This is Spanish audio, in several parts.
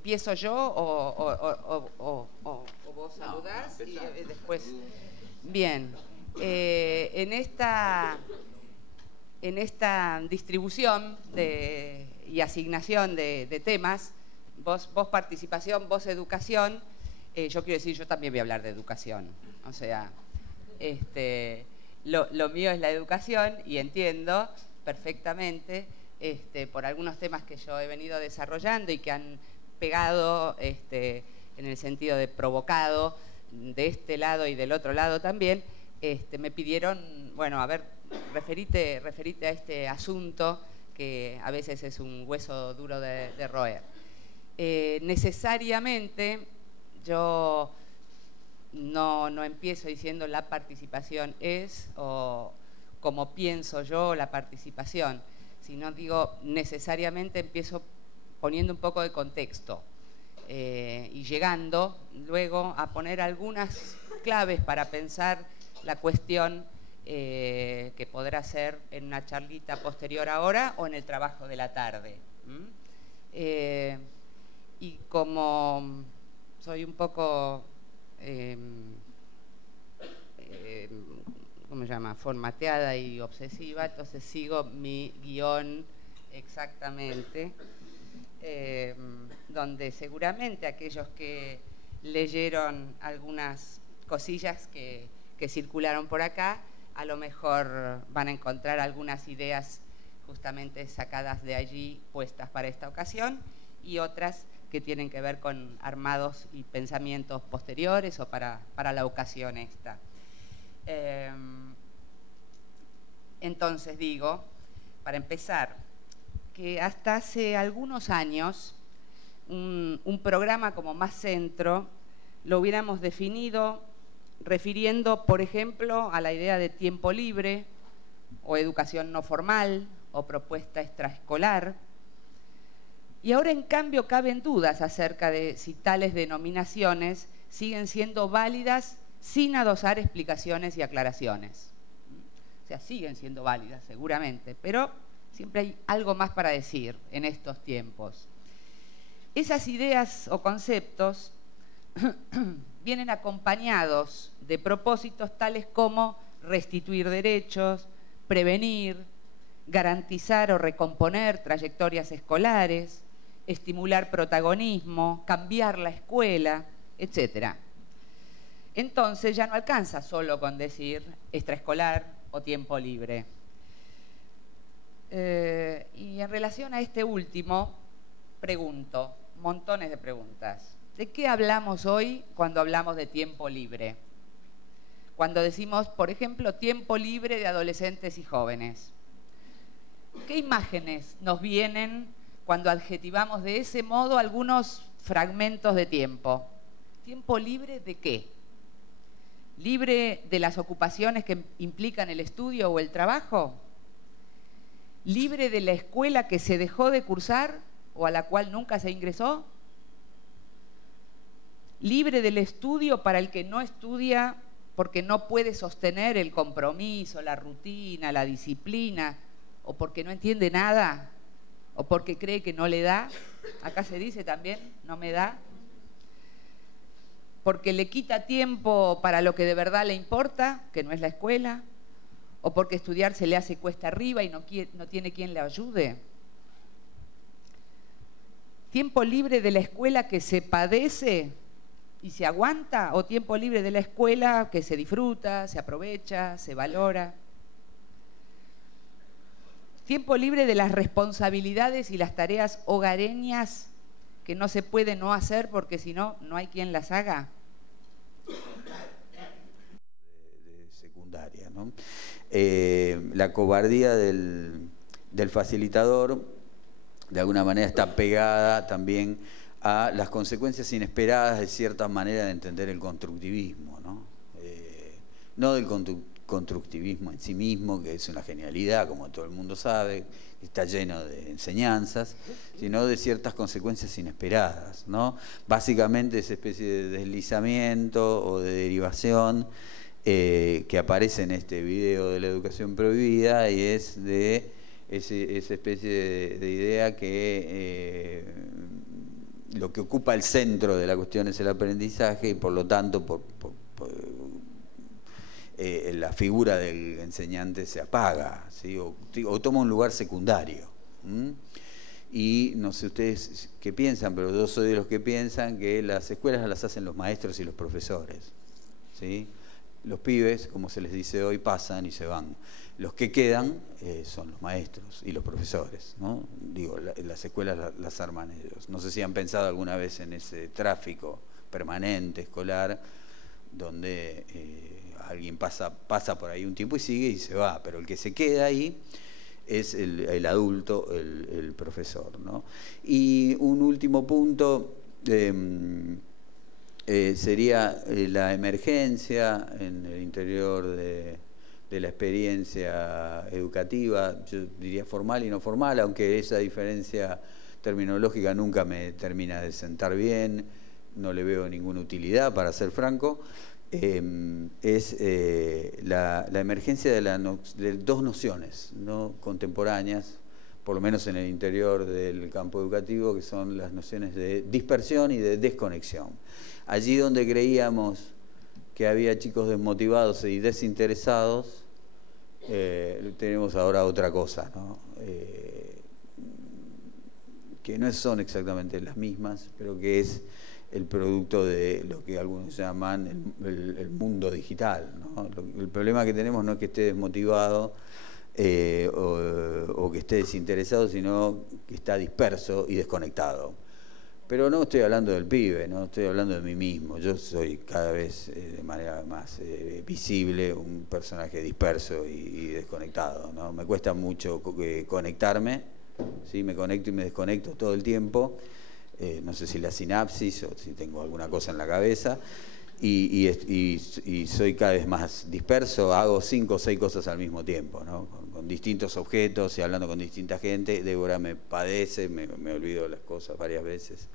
¿Empiezo yo o vos saludás? No, y después... Bien. En esta distribución y asignación de temas, vos participación, vos educación, yo quiero decir, yo también voy a hablar de educación. O sea, lo mío es la educación y entiendo perfectamente por algunos temas que yo he venido desarrollando y que han pegado en el sentido de provocado de este lado y del otro lado también, me pidieron, bueno, a ver, referite a este asunto que a veces es un hueso duro de roer. Necesariamente yo no empiezo diciendo la participación es o como pienso yo la participación, sino digo necesariamente empiezo poniendo un poco de contexto y llegando luego a poner algunas claves para pensar la cuestión que podrá ser en una charlita posterior ahora o en el trabajo de la tarde. Y como soy un poco, ¿cómo se llama?, formateada y obsesiva, entonces sigo mi guión exactamente, donde seguramente aquellos que leyeron algunas cosillas que circularon por acá, a lo mejor van a encontrar algunas ideas justamente sacadas de allí, puestas para esta ocasión, y otras que tienen que ver con armados y pensamientos posteriores o para la ocasión esta. Entonces digo, para empezar, que hasta hace algunos años un programa como Más Centro lo hubiéramos definido refiriendo, por ejemplo, a la idea de tiempo libre o educación no formal o propuesta extraescolar. Y ahora, en cambio, caben dudas acerca de si tales denominaciones siguen siendo válidas sin adosar explicaciones y aclaraciones. O sea, siguen siendo válidas, seguramente, pero siempre hay algo más para decir en estos tiempos. Esas ideas o conceptos vienen acompañados de propósitos tales como restituir derechos, prevenir, garantizar o recomponer trayectorias escolares, estimular protagonismo, cambiar la escuela, etc. Entonces ya no alcanza solo con decir extraescolar o tiempo libre. Y en relación a este último, pregunto, montones de preguntas. ¿De qué hablamos hoy cuando hablamos de tiempo libre? Cuando decimos, por ejemplo, tiempo libre de adolescentes y jóvenes. ¿Qué imágenes nos vienen cuando adjetivamos de ese modo algunos fragmentos de tiempo? ¿Tiempo libre de qué? ¿Libre de las ocupaciones que implican el estudio o el trabajo? ¿Libre de la escuela que se dejó de cursar o a la cual nunca se ingresó? ¿Libre del estudio para el que no estudia porque no puede sostener el compromiso, la rutina, la disciplina, o porque no entiende nada, o porque cree que no le da? Acá se dice también, no me da. Porque le quita tiempo para lo que de verdad le importa, que no es la escuela, o porque estudiar se le hace cuesta arriba y no tiene quien le ayude. ¿Tiempo libre de la escuela que se padece y se aguanta, o tiempo libre de la escuela que se disfruta, se aprovecha, se valora? ¿Tiempo libre de las responsabilidades y las tareas hogareñas que no se puede no hacer porque si no, no hay quien las haga? De secundaria, ¿no? La cobardía del facilitador de alguna manera está pegada también a las consecuencias inesperadas de cierta manera de entender el constructivismo, ¿no? No del constructivismo en sí mismo, que es una genialidad, como todo el mundo sabe, está lleno de enseñanzas, sino de ciertas consecuencias inesperadas, ¿no? Básicamente esa especie de deslizamiento o de derivación que aparece en este video de la educación prohibida, y es de esa especie de idea que lo que ocupa el centro de la cuestión es el aprendizaje y por lo tanto la figura del enseñante se apaga, ¿sí? o toma un lugar secundario. Y no sé ustedes qué piensan, pero yo soy de los que piensan que las escuelas las hacen los maestros y los profesores, ¿sí? Los pibes, como se les dice hoy, pasan y se van. Los que quedan son los maestros y los profesores, ¿no? Digo, las escuelas las arman ellos. No sé si han pensado alguna vez en ese tráfico permanente escolar donde alguien pasa por ahí un tiempo y sigue y se va, pero el que se queda ahí es el adulto, el profesor, ¿no? Y un último punto sería la emergencia en el interior de la experiencia educativa, yo diría formal y no formal, aunque esa diferencia terminológica nunca me termina de sentar bien, no le veo ninguna utilidad, para ser franco. Es la emergencia de dos nociones, ¿no?, contemporáneas, por lo menos en el interior del campo educativo, que son las nociones de dispersión y de desconexión. Allí donde creíamos que había chicos desmotivados y desinteresados, tenemos ahora otra cosa, ¿no? Que no son exactamente las mismas, pero que es el producto de lo que algunos llaman el mundo digital, ¿no? El problema que tenemos no es que esté desmotivado o que esté desinteresado, sino que está disperso y desconectado. Pero no estoy hablando del pibe, no estoy hablando de mí mismo. Yo soy cada vez de manera más visible un personaje disperso y desconectado, ¿no? Me cuesta mucho conectarme, ¿sí? Me conecto y me desconecto todo el tiempo. No sé si la sinapsis o si tengo alguna cosa en la cabeza. Y soy cada vez más disperso, hago 5 o 6 cosas al mismo tiempo, ¿no? Con distintos objetos y hablando con distinta gente. Débora me padece, me olvido las cosas varias veces,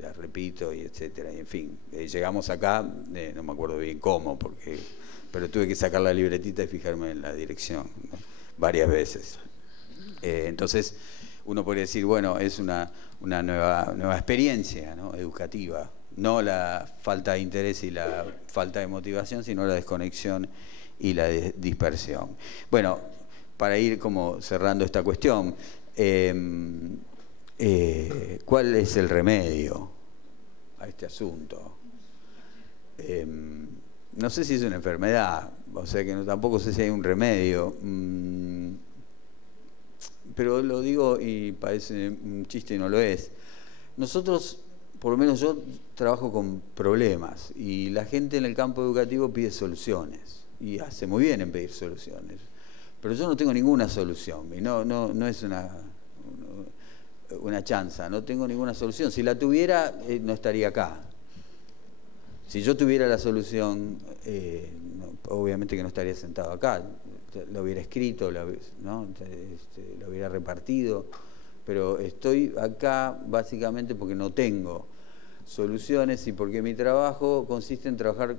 las repito y etcétera. Y en fin, llegamos acá, no me acuerdo bien cómo, pero tuve que sacar la libretita y fijarme en la dirección, ¿no?, varias veces. Entonces, uno podría decir, bueno, es una nueva experiencia, ¿no?, educativa. No la falta de interés y la falta de motivación, sino la desconexión y la dispersión. Bueno, para ir como cerrando esta cuestión, ¿cuál es el remedio a este asunto? No sé si es una enfermedad, o sea que tampoco sé si hay un remedio, pero lo digo y parece un chiste y no lo es. Nosotros, por lo menos yo, trabajo con problemas y la gente en el campo educativo pide soluciones y hace muy bien en pedir soluciones, pero yo no tengo ninguna solución y no es una chanza, no tengo ninguna solución. Si la tuviera, no estaría acá. Si yo tuviera la solución, obviamente que no estaría sentado acá, lo hubiera escrito, ¿no? Lo hubiera repartido, pero estoy acá básicamente porque no tengo soluciones y porque mi trabajo consiste en trabajar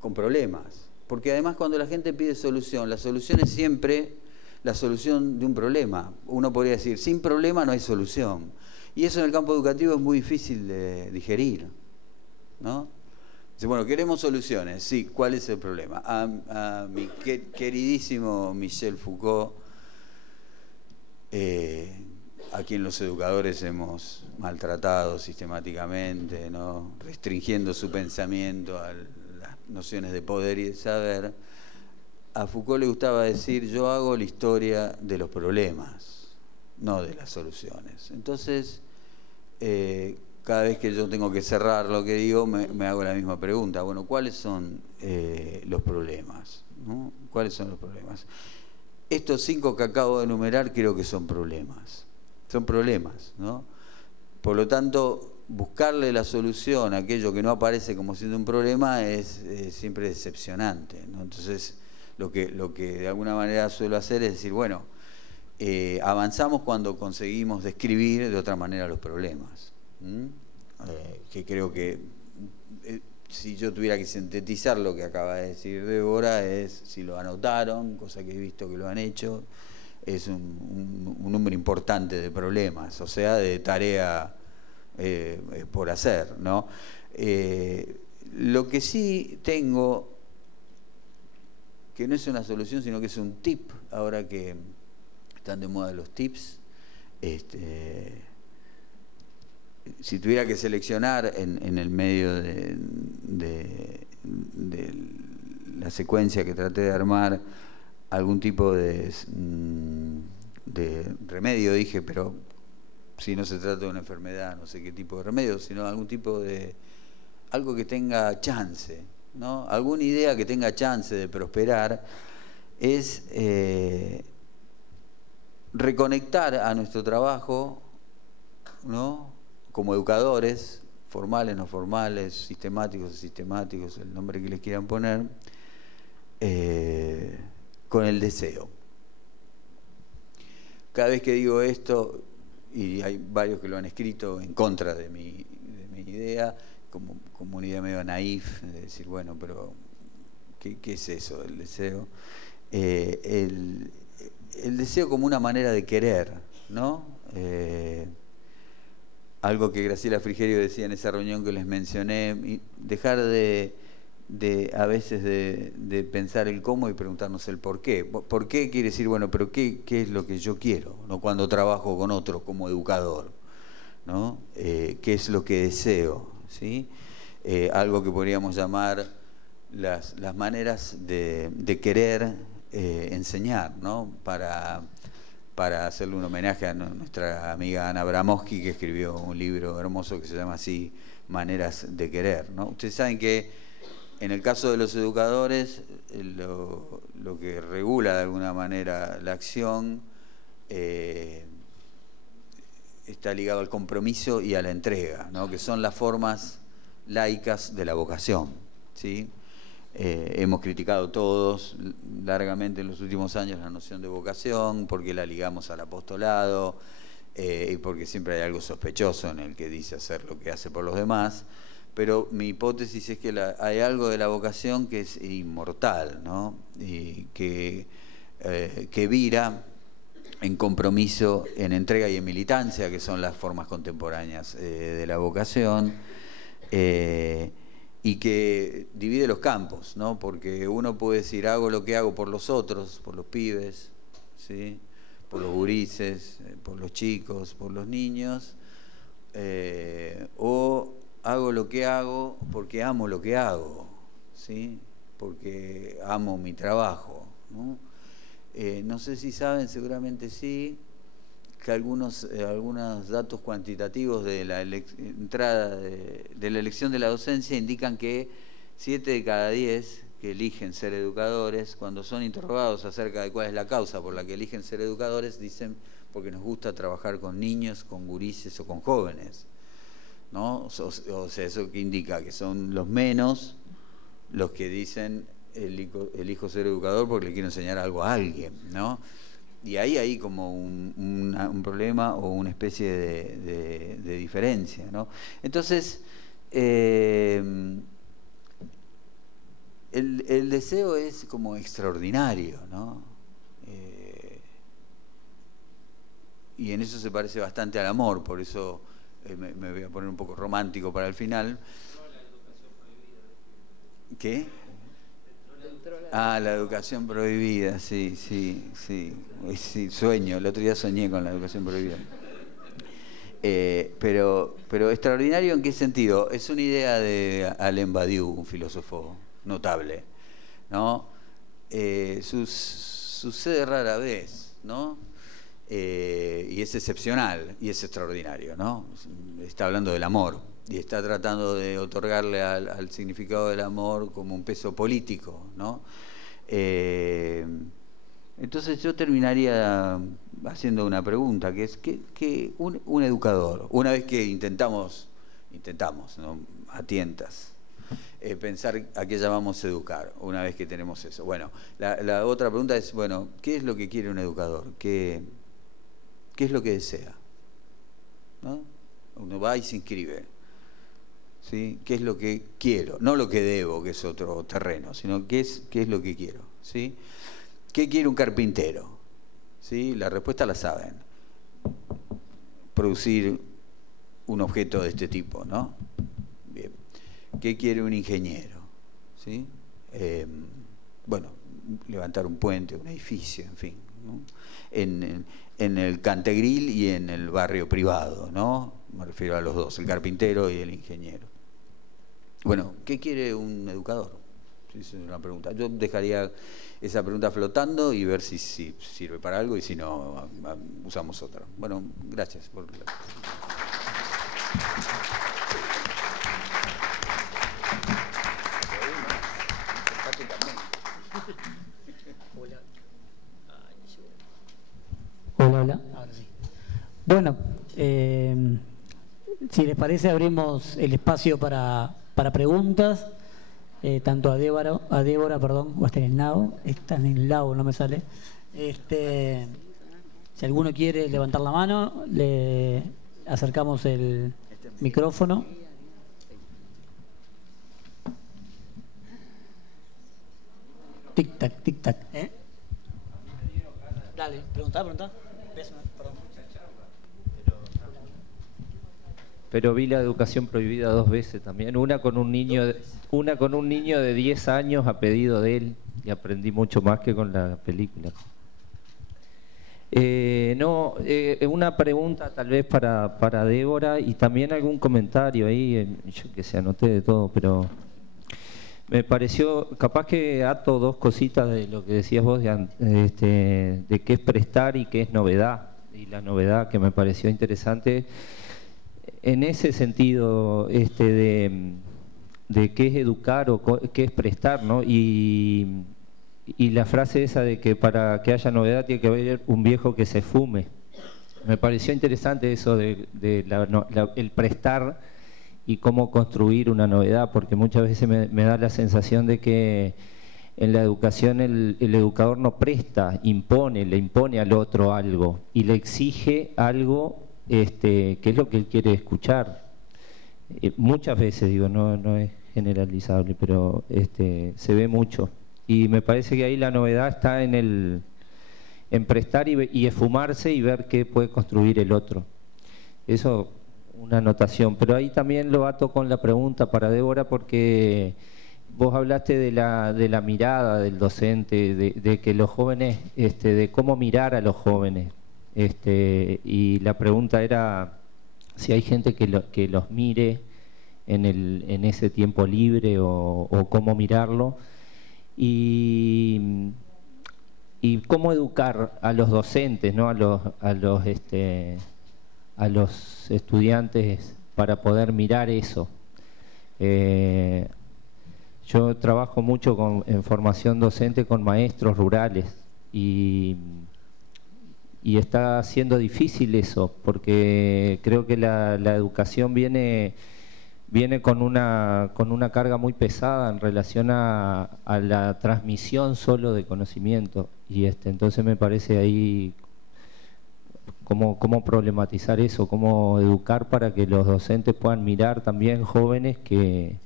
con problemas. Porque además cuando la gente pide solución, la solución es siempre la solución de un problema. Uno podría decir, sin problema no hay solución. Y eso en el campo educativo es muy difícil de digerir, ¿no? Dice, bueno, queremos soluciones. Sí, ¿cuál es el problema? A mi queridísimo Michel Foucault, a quien los educadores hemos maltratado sistemáticamente, ¿no?, restringiendo su pensamiento a las nociones de poder y de saber, a Foucault le gustaba decir, yo hago la historia de los problemas, no de las soluciones. Entonces, cada vez que yo tengo que cerrar lo que digo, me hago la misma pregunta. Bueno, ¿cuáles son los problemas, ¿no? ¿Cuáles son los problemas? Estos 5 que acabo de enumerar creo que son problemas. Son problemas, ¿no? Por lo tanto, buscarle la solución a aquello que no aparece como siendo un problema es siempre decepcionante, ¿no? Entonces, lo que de alguna manera suelo hacer es decir, bueno, avanzamos cuando conseguimos describir de otra manera los problemas. Que creo que si yo tuviera que sintetizar lo que acaba de decir Débora, es, si lo anotaron, cosa que he visto que lo han hecho, es un número importante de problemas, o sea, de tarea por hacer, ¿no? Lo que sí tengo, que no es una solución, sino que es un tip, ahora que están de moda los tips, si tuviera que seleccionar en el medio de la secuencia que traté de armar, algún tipo de remedio, dije, pero si no se trata de una enfermedad, no sé qué tipo de remedio, sino algún tipo de, algo que tenga chance, ¿no? Alguna idea que tenga chance de prosperar, es reconectar a nuestro trabajo, ¿no? Como educadores, formales, no formales, sistemáticos, asistemáticos, el nombre que les quieran poner, con el deseo. Cada vez que digo esto, y hay varios que lo han escrito en contra de mi idea, como una idea medio naif, de decir, bueno, pero ¿qué es eso del deseo? El deseo como una manera de querer, ¿no? Algo que Graciela Frigerio decía en esa reunión que les mencioné, dejar a veces de pensar el cómo y preguntarnos el por qué. ¿Por qué quiere decir, bueno, pero qué es lo que yo quiero, ¿no? Cuando trabajo con otros como educador, ¿no? ¿Qué es lo que deseo? ¿Sí? Algo que podríamos llamar las maneras de querer enseñar, ¿no? Para hacerle un homenaje a nuestra amiga Ana Abramowski, que escribió un libro hermoso que se llama así, Maneras de Querer, ¿no? Ustedes saben que en el caso de los educadores, lo que regula de alguna manera la acción está ligado al compromiso y a la entrega, ¿no? Que son las formas laicas de la vocación, ¿sí? Hemos criticado todos largamente en los últimos años la noción de vocación, porque la ligamos al apostolado y porque siempre hay algo sospechoso en el que dice hacer lo que hace por los demás, pero mi hipótesis es que hay algo de la vocación que es inmortal, ¿no? Y que vira en compromiso, en entrega y en militancia, que son las formas contemporáneas de la vocación, y que divide los campos, ¿no? Porque uno puede decir, hago lo que hago por los otros, por los pibes, ¿sí? Por los gurises, por los chicos, por los niños, o hago lo que hago porque amo lo que hago, ¿sí? Porque amo mi trabajo, ¿no? No sé si saben, seguramente sí, que algunos datos cuantitativos de la entrada de la elección de la docencia indican que 7 de cada 10 que eligen ser educadores, cuando son interrogados acerca de cuál es la causa por la que eligen ser educadores, dicen porque nos gusta trabajar con niños, con gurises o con jóvenes, ¿no? O sea, eso que indica que son los menos los que dicen elijo ser educador porque le quiero enseñar algo a alguien, ¿no? Y ahí hay como un problema o una especie de diferencia, ¿no? Entonces, el deseo es como extraordinario, ¿no? Y en eso se parece bastante al amor, por eso me voy a poner un poco romántico para el final. ¿Qué? Ah, la educación prohibida, sí, sueño, el otro día soñé con la educación prohibida. Pero extraordinario, ¿en qué sentido? Es una idea de Alain Badiou, un filósofo notable, ¿no? Sucede rara vez, ¿no? Y es excepcional y es extraordinario, ¿no? Está hablando del amor y está tratando de otorgarle al significado del amor como un peso político, ¿no? Entonces yo terminaría haciendo una pregunta, que es que un educador, una vez que intentamos, ¿no? A tientas, pensar a qué llamamos educar, una vez que tenemos eso. Bueno, la otra pregunta es, bueno, ¿qué es lo que quiere un educador? ¿Qué es lo que desea? ¿No? Uno va y se inscribe, ¿sí? ¿Qué es lo que quiero? No lo que debo, que es otro terreno, sino qué es lo que quiero, ¿sí? ¿Qué quiere un carpintero? ¿Sí? La respuesta la saben. Producir un objeto de este tipo, ¿no? Bien. ¿Qué quiere un ingeniero? ¿Sí? Bueno, levantar un puente, un edificio, en fin, ¿no? En el Cantegril y en el barrio privado, ¿no? Me refiero a los dos, el carpintero y el ingeniero. Bueno, ¿qué quiere un educador? Esa es una pregunta. Yo dejaría esa pregunta flotando y ver si sirve para algo y si no, usamos otra. Bueno, gracias por la... Hola, hola. Ahora sí. Bueno, si les parece, abrimos el espacio para preguntas, tanto a Débora, o a Estanislao, no me sale. Si alguno quiere levantar la mano, le acercamos el micrófono. Tic-tac, tic-tac. Dale, preguntá. Perdón. Pero vi La educación prohibida 2 veces también. Una con un niño de 10 años a pedido de él, y aprendí mucho más que con la película. Una pregunta tal vez para Débora y también algún comentario ahí, yo que sé, anoté de todo, pero me pareció, capaz que ato 2 cositas de lo que decías vos, de qué es prestar y qué es novedad, y la novedad que me pareció interesante en ese sentido, de qué es educar o qué es prestar, ¿no? Y la frase esa de que para que haya novedad tiene que haber un viejo que se fume. Me pareció interesante eso de el prestar y cómo construir una novedad, porque muchas veces me da la sensación de que en la educación el educador no presta, le impone al otro algo y le exige algo que es lo que él quiere escuchar. Muchas veces, digo, no es generalizable, pero se ve mucho. Y me parece que ahí la novedad está en prestar y esfumarse y ver qué puede construir el otro. Eso, una anotación. Pero ahí también lo ato con la pregunta para Débora, porque vos hablaste de la mirada del docente, de que los jóvenes, de cómo mirar a los jóvenes. Y la pregunta era si hay gente que los mire en ese tiempo libre o cómo mirarlo. Y cómo educar a los docentes, ¿no? a los estudiantes para poder mirar eso. Yo trabajo mucho en formación docente con maestros rurales y está siendo difícil eso, porque creo que la educación viene con una carga muy pesada en relación a la transmisión solo de conocimiento, y entonces me parece ahí cómo problematizar eso, cómo educar para que los docentes puedan mirar también jóvenes que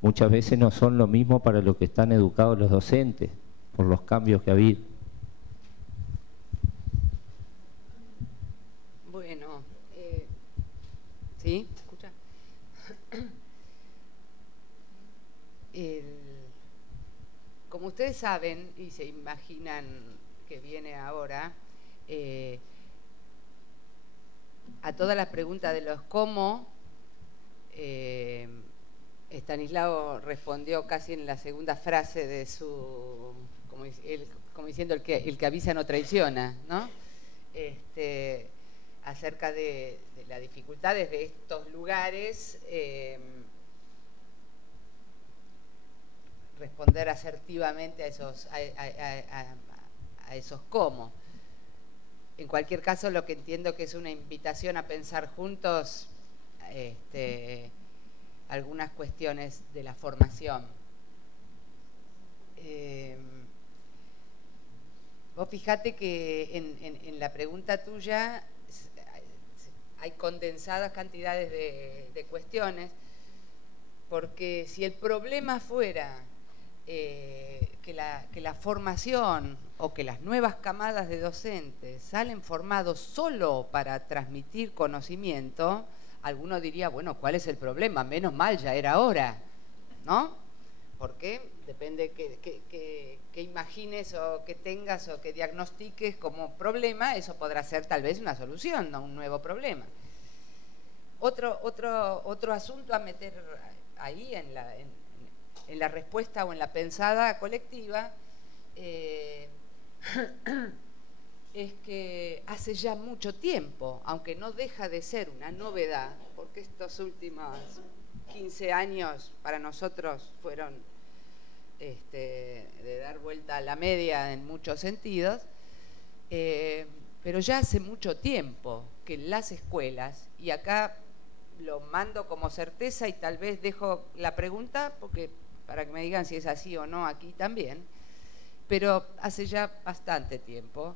muchas veces no son lo mismo para lo que están educados los docentes, por los cambios que ha habido. Bueno, ¿sí? ¿Se escucha? Como ustedes saben y se imaginan que viene ahora, a todas las preguntas de los cómo, Estanislao respondió casi en la segunda frase de su, como diciendo el que avisa no traiciona, ¿no? Acerca de las dificultades de estos lugares, responder asertivamente a esos cómo. En cualquier caso, lo que entiendo que es una invitación a pensar juntos algunas cuestiones de la formación. Vos fijate que en la pregunta tuya hay condensadas cantidades de cuestiones, porque si el problema fuera que la formación o que las nuevas camadas de docentes salen formados solo para transmitir conocimiento, alguno diría, bueno, ¿cuál es el problema? Menos mal, ya era hora, ¿no? Porque depende que imagines o que tengas o que diagnostiques como problema, eso podrá ser tal vez una solución, no un nuevo problema. Otro asunto a meter ahí en la respuesta o en la pensada colectiva es que hace ya mucho tiempo, aunque no deja de ser una novedad, porque estos últimos 15 años para nosotros fueron de dar vuelta a la media en muchos sentidos, pero ya hace mucho tiempo que en las escuelas, y acá lo mando como certeza y tal vez dejo la pregunta porque para que me digan si es así o no aquí también, pero hace ya bastante tiempo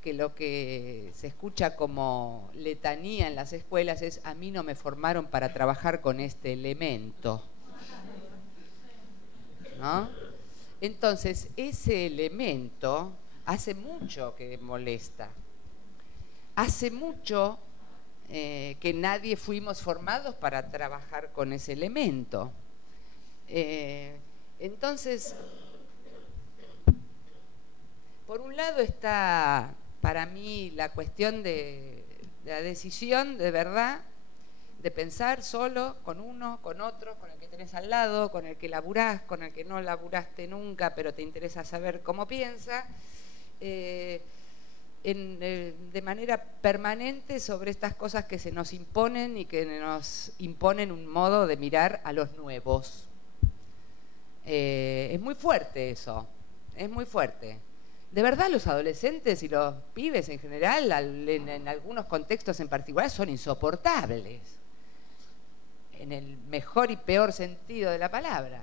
que lo que se escucha como letanía en las escuelas es: a mí no me formaron para trabajar con este elemento, ¿no? Entonces, ese elemento hace mucho que molesta. Hace mucho que nadie fuimos formados para trabajar con ese elemento. Entonces, por un lado está para mí la cuestión de la decisión de verdad, de pensar solo, con uno, con otro, con el que tenés al lado, con el que laburás, con el que no laburaste nunca, pero te interesa saber cómo piensa, de manera permanente sobre estas cosas que se nos imponen y que nos imponen un modo de mirar a los nuevos. Es muy fuerte eso, es muy fuerte. De verdad, los adolescentes y los pibes en general, en algunos contextos en particular, son insoportables, en el mejor y peor sentido de la palabra.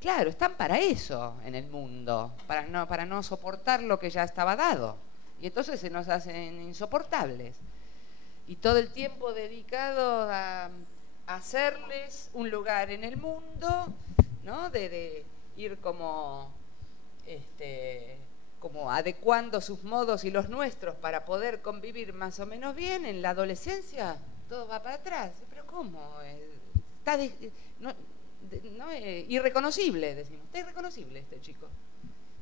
Claro, están para eso en el mundo, para no soportar lo que ya estaba dado. Y entonces se nos hacen insoportables. Y todo el tiempo dedicado a hacerles un lugar en el mundo, ¿no? De ir como adecuando sus modos y los nuestros para poder convivir más o menos bien. En la adolescencia todo va para atrás. ¿Pero cómo? Está irreconocible, decimos. Está irreconocible este chico.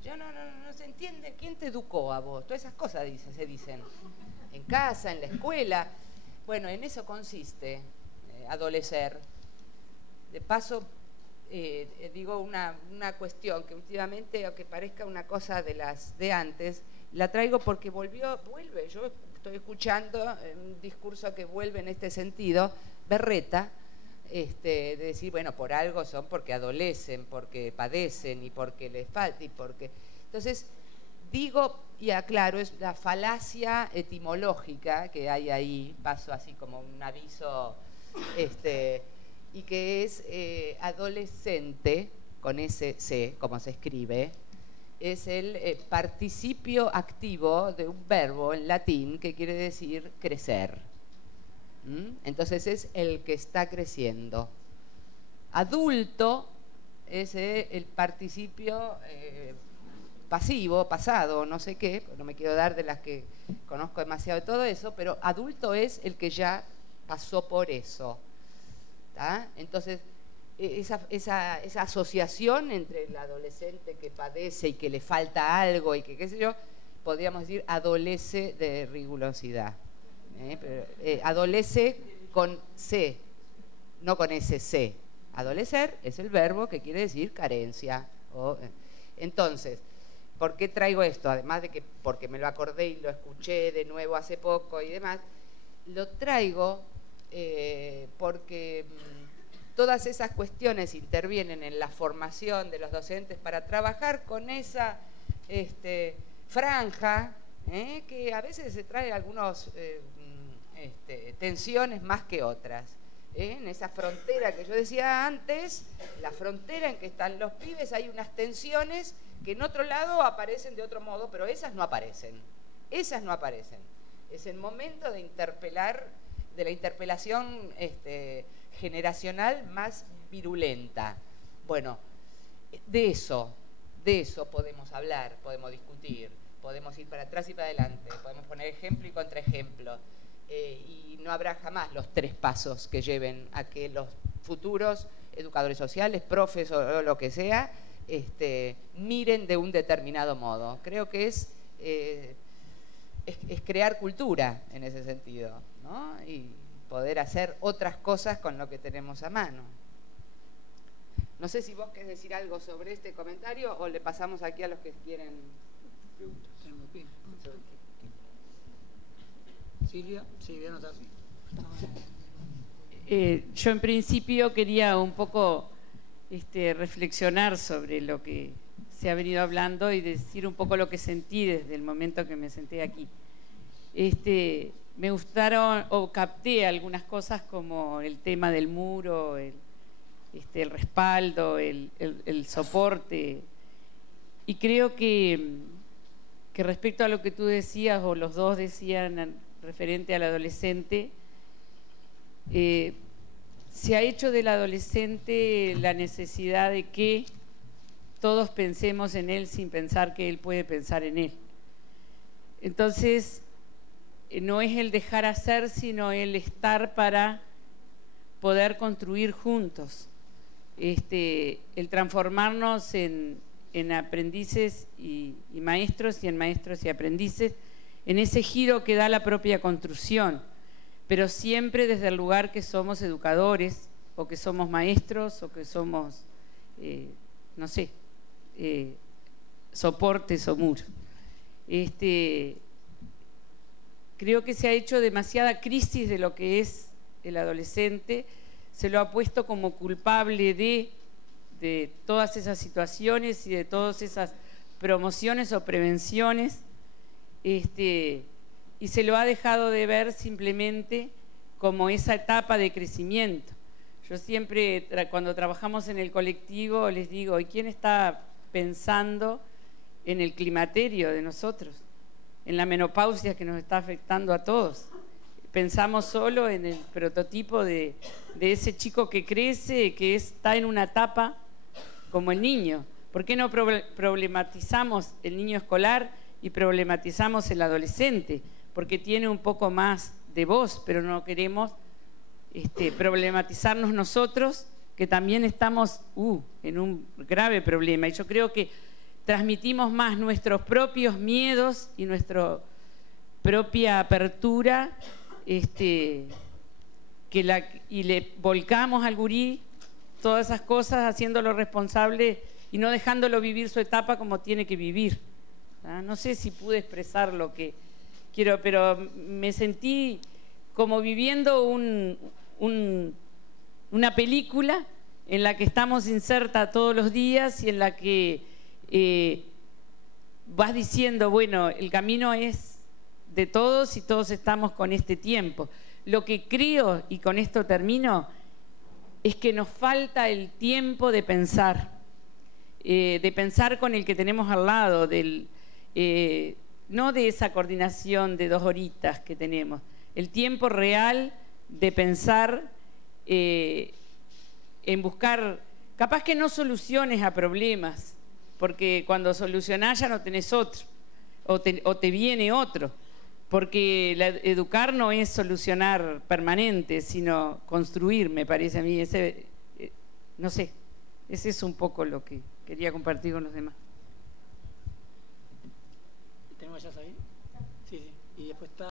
Ya no se entiende quién te educó a vos. Todas esas cosas se dicen. En casa, en la escuela. Bueno, en eso consiste adolecer. De paso, digo una cuestión que últimamente, aunque parezca una cosa de las de antes, la traigo porque vuelve. Yo estoy escuchando un discurso que vuelve en este sentido, berreta, de decir, bueno, por algo son porque adolecen, porque padecen y porque les falta y porque... Entonces, digo y aclaro, es la falacia etimológica que hay ahí, paso así como un aviso, y que es adolescente, con ese C, como se escribe, es el participio activo de un verbo en latín que quiere decir crecer. Entonces es el que está creciendo. Adulto es el participio pasivo, pasado, no sé qué, no me quiero dar de las que conozco demasiado de todo eso, pero adulto es el que ya pasó por eso. ¿Tá? Entonces, esa asociación entre el adolescente que padece y que le falta algo y que qué sé yo, podríamos decir adolece de rigurosidad. Adolece con C, no con ese C. Adolecer es el verbo que quiere decir carencia. Entonces, ¿por qué traigo esto? Además de que porque me lo acordé y lo escuché de nuevo hace poco y demás, lo traigo porque todas esas cuestiones intervienen en la formación de los docentes para trabajar con esa franja que a veces se trae algunas tensiones más que otras. En esa frontera que yo decía antes, la frontera en que están los pibes, hay unas tensiones que en otro lado aparecen de otro modo, pero esas no aparecen. Esas no aparecen. Es el momento de interpelar, de la interpelación generacional más virulenta. Bueno, de eso podemos hablar, podemos discutir, podemos ir para atrás y para adelante, podemos poner ejemplo y contraejemplo, y no habrá jamás los 3 pasos que lleven a que los futuros educadores sociales, profes o lo que sea, miren de un determinado modo. Creo que es crear cultura en ese sentido, ¿no? Y poder hacer otras cosas con lo que tenemos a mano. No sé si vos querés decir algo sobre este comentario o le pasamos aquí a los que quieren preguntas. Silvia, sí, voy a anotar. Yo en principio quería un poco reflexionar sobre lo que se ha venido hablando y decir un poco lo que sentí desde el momento que me senté aquí. Me gustaron o capté algunas cosas como el tema del muro, el respaldo, el soporte. Y creo que respecto a lo que tú decías o los dos decían referente al adolescente, se ha hecho del adolescente la necesidad de que todos pensemos en él sin pensar que él puede pensar en él. Entonces, no es el dejar hacer, sino el estar para poder construir juntos. El transformarnos en aprendices y maestros, y en maestros y aprendices, en ese giro que da la propia construcción, pero siempre desde el lugar que somos educadores, o que somos maestros, o que somos, no sé, soportes o muros. Creo que se ha hecho demasiada crisis de lo que es el adolescente, se lo ha puesto como culpable de todas esas situaciones y de todas esas promociones o prevenciones, y se lo ha dejado de ver simplemente como esa etapa de crecimiento. Yo siempre, cuando trabajamos en el colectivo, les digo, ¿y quién está pensando en el climaterio de nosotros? En la menopausia que nos está afectando a todos. Pensamos solo en el prototipo de ese chico que crece, que está en una etapa como el niño. ¿Por qué no problematizamos el niño escolar y problematizamos el adolescente? Porque tiene un poco más de voz, pero no queremos problematizarnos nosotros, que también estamos en un grave problema. Y yo creo que transmitimos más nuestros propios miedos y nuestra propia apertura, y le volcamos al gurí todas esas cosas, haciéndolo responsable y no dejándolo vivir su etapa como tiene que vivir. No sé si pude expresar lo que quiero, pero me sentí como viviendo una película en la que estamos insertas todos los días y en la que vas diciendo, bueno, el camino es de todos y todos estamos con este tiempo. Lo que creo, y con esto termino, es que nos falta el tiempo de pensar con el que tenemos al lado, no de esa coordinación de 2 horitas que tenemos, el tiempo real de pensar en buscar, capaz que no soluciones a problemas, porque cuando solucionás ya no tenés otro, o te viene otro, porque educar no es solucionar permanente, sino construir, me parece a mí. No sé, ese es un poco lo que quería compartir con los demás. ¿Tenemos ya ahí? Sí, sí. Y después está...